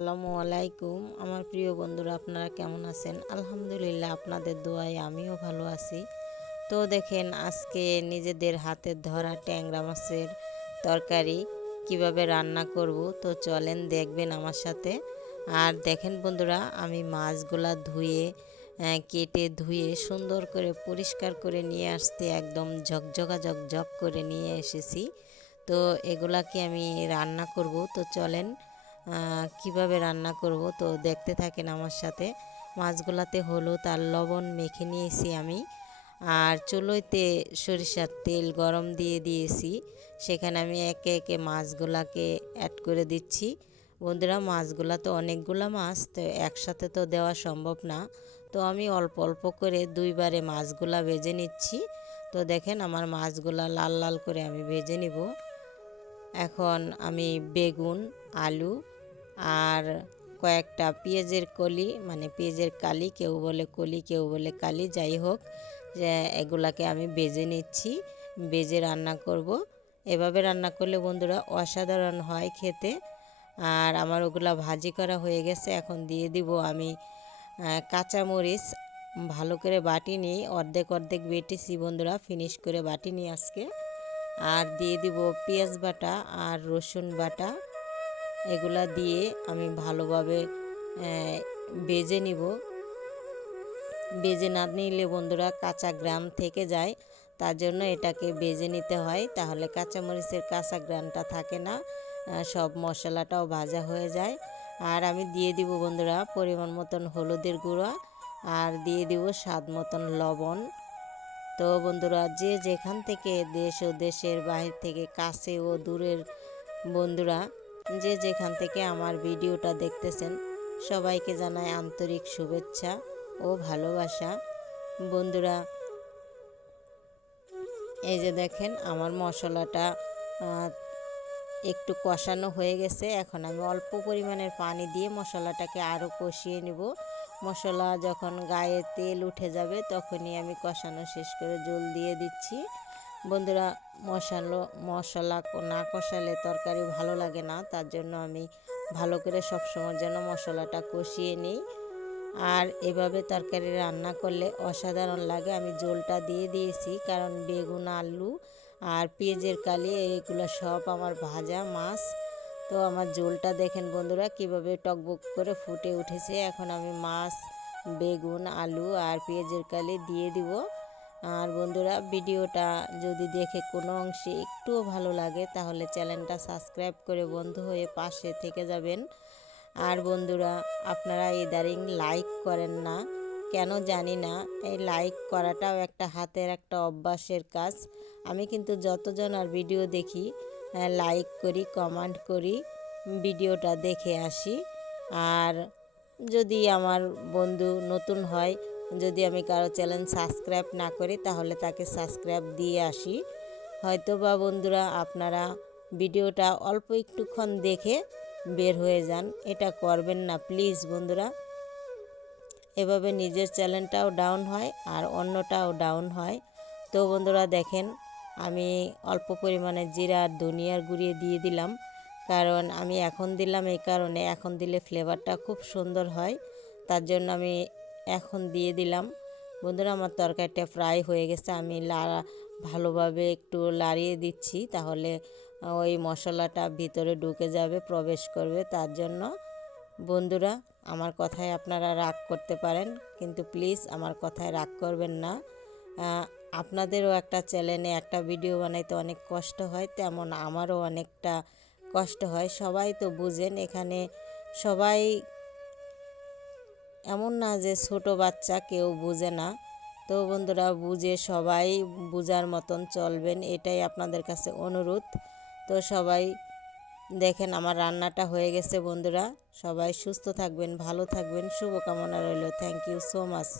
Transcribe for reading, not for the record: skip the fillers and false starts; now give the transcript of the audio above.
আসসালামু আলাইকুম আমার প্রিয় বন্ধুরা, আপনারা কেমন আছেন? আলহামদুলিল্লাহ, আপনাদের দোয়ায় আমিও ভালো আছি। তো দেখেন, আজকে নিজেদের হাতের ধরা ট্যাংরা মাছের তরকারি কিভাবে রান্না করব, তো চলেন দেখবেন আমার সাথে। আর দেখেন বন্ধুরা, আমি মাছগুলা কেটে ধুয়ে সুন্দর করে পরিষ্কার করে নিয়ে আসতে একদম ঝকঝক করে নিয়ে এসেছি। তো এগুলাকে আমি রান্না করব, তো চলেন কিভাবে রান্না করব তো দেখতে থাকেন আমার সাথে। মাছগুলাতে হলুদ আর লবণ মেখে নিয়েছি আমি। আর চুলোতে সরিষার তেল গরম দিয়ে দিয়েছি, সেখানে আমি একে একে মাছগুলাকে অ্যাড করে দিচ্ছি। বন্ধুরা, মাছগুলা তো অনেকগুলা মাছ, তো একসাথে তো দেওয়া সম্ভব না, তো আমি অল্প অল্প করে দুইবারে মাছগুলা ভেজে নিচ্ছি। তো দেখেন, আমার মাছগুলা লাল লাল করে আমি ভেজে নিব। এখন আমি বেগুন, আলু আর কয়েকটা পেঁয়াজের কলি, মানে পেঁয়াজের কালি, কেউ বলে কলি কেউ বলে কালি, যাই হোক, যে এগুলাকে আমি বেজে নিচ্ছি, বেজে রান্না করব। এভাবে রান্না করলে বন্ধুরা অসাধারণ হয় খেতে। আর আমার ওগুলা ভাজি করা হয়ে গেছে, এখন দিয়ে দিব আমি কাঁচামরিচ। ভালো করে বাটি নিই, অর্ধেক অর্ধেক বেটেছি বন্ধুরা, ফিনিশ করে বাটি নিই আজকে। আর দিয়ে দিব পেঁয়াজ বাটা আর রসুন বাটা। এগুলা দিয়ে আমি ভালোভাবে বেজে নিব। বেজে না নিলে বন্ধুরা কাঁচা গ্রাম থেকে যায়, তার জন্য এটাকে বেজে নিতে হয়, তাহলে কাঁচামরিচের কাঁচা গ্রামটা থাকে না, সব মশলাটাও ভাজা হয়ে যায়। আর আমি দিয়ে দিব বন্ধুরা পরিমাণ মতন হলুদের গুঁড়া, আর দিয়ে দিব স্বাদ মতন লবণ। তো বন্ধুরা, যে যেখান থেকে দেশ ও দেশের বাহির থেকে, কাছে ও দূরের বন্ধুরা, যে যেখান থেকে আমার ভিডিওটা দেখতেছেন, সবাইকে জানাই আন্তরিক শুভেচ্ছা ও ভালোবাসা। বন্ধুরা, এই যে দেখেন, আমার মশলাটা একটু কষানো হয়ে গেছে। এখন আমি অল্প পরিমাণের পানি দিয়ে মশলাটাকে আরও কষিয়ে নিব। মশলা যখন গায়ে তেল উঠে যাবে তখনই আমি কষানো শেষ করে জল দিয়ে দিচ্ছি। বন্ধুরা, মশলা না কষালে তরকারি ভালো লাগে না, তার জন্য আমি ভালো করে সবসময় যেন মশলাটা কষিয়ে নিই। আর এভাবে তরকারি রান্না করলে অসাধারণ লাগে। আমি জলটা দিয়ে দিয়েছি, কারণ বেগুন, আলু আর পেঁয়াজের কালি এইগুলো সব আমার ভাজা মাছ। তো আমার ঝোলটা দেখেন বন্ধুরা কিভাবে টকবক করে ফুটে উঠেছে। এখন আমি মাছ, বেগুন, আলু আর পেঁয়াজের কালি দিয়ে দিব। আর বন্ধুরা, ভিডিওটা যদি দেখে কোনো অংশে একটুও ভালো লাগে, তাহলে চ্যানেলটা সাবস্ক্রাইব করে বন্ধু হয়ে পাশে থেকে যাবেন। আর বন্ধুরা, আপনারা ইদারিং লাইক করেন না কেন জানি না, এই লাইক করাটাও একটা হাতের একটা অভ্যাসের কাজ। আমি কিন্তু যতজন আর ভিডিও দেখি, লাইক করি, কমেন্ট করি, ভিডিওটা দেখে আসি। আর যদি আমার বন্ধু নতুন হয়, যদি আমি কারো চ্যানেল সাবস্ক্রাইব না করি, তাহলে তাকে সাবস্ক্রাইব দিয়ে আসি। হয়তো বা বন্ধুরা আপনারা ভিডিওটা অল্প একটুক্ষণ দেখে বের হয়ে যান, এটা করবেন না প্লিজ বন্ধুরা। এভাবে নিজের চ্যানেলটাও ডাউন হয় আর অন্যটাও ডাউন হয়। তো বন্ধুরা দেখেন, আমি অল্প পরিমাণে জিরা আর ধনিয়ার গুঁড়ি দিয়ে দিলাম, কারণ আমি এখন দিলাম এই কারণে, এখন দিলে ফ্লেভারটা খুব সুন্দর হয়, তার জন্য আমি এখন দিয়ে দিলাম। বন্ধুরা, আমার তরকারিটা ফ্রাই হয়ে গেছে, আমি ভালোভাবে একটু লাড়িয়ে দিচ্ছি, তাহলে ওই মশলাটা ভিতরে ঢুকে যাবে, প্রবেশ করবে, তার জন্য। বন্ধুরা, আমার কথায় আপনারা রাগ করতে পারেন, কিন্তু প্লিজ আমার কথায় রাগ করবেন না। আপনাদেরও একটা চ্যানেলে একটা ভিডিও বানাইতে অনেক কষ্ট হয়, তেমন আমারও অনেকটা কষ্ট হয়। সবাই তো বুঝেন, এখানে সবাই এমন না যে ছোট বাচ্চা কেউ বুঝে না। তো বন্ধুরা, বুঝে সবাই বুঝার মতন চলবেন, এটাই আপনাদের কাছে অনুরোধ। তো সবাই দেখেন, আমার রান্নাটা হয়ে গেছে বন্ধুরা। সবাই সুস্থ থাকবেন, ভালো থাকবেন, শুভকামনা রইল। Thank you so much.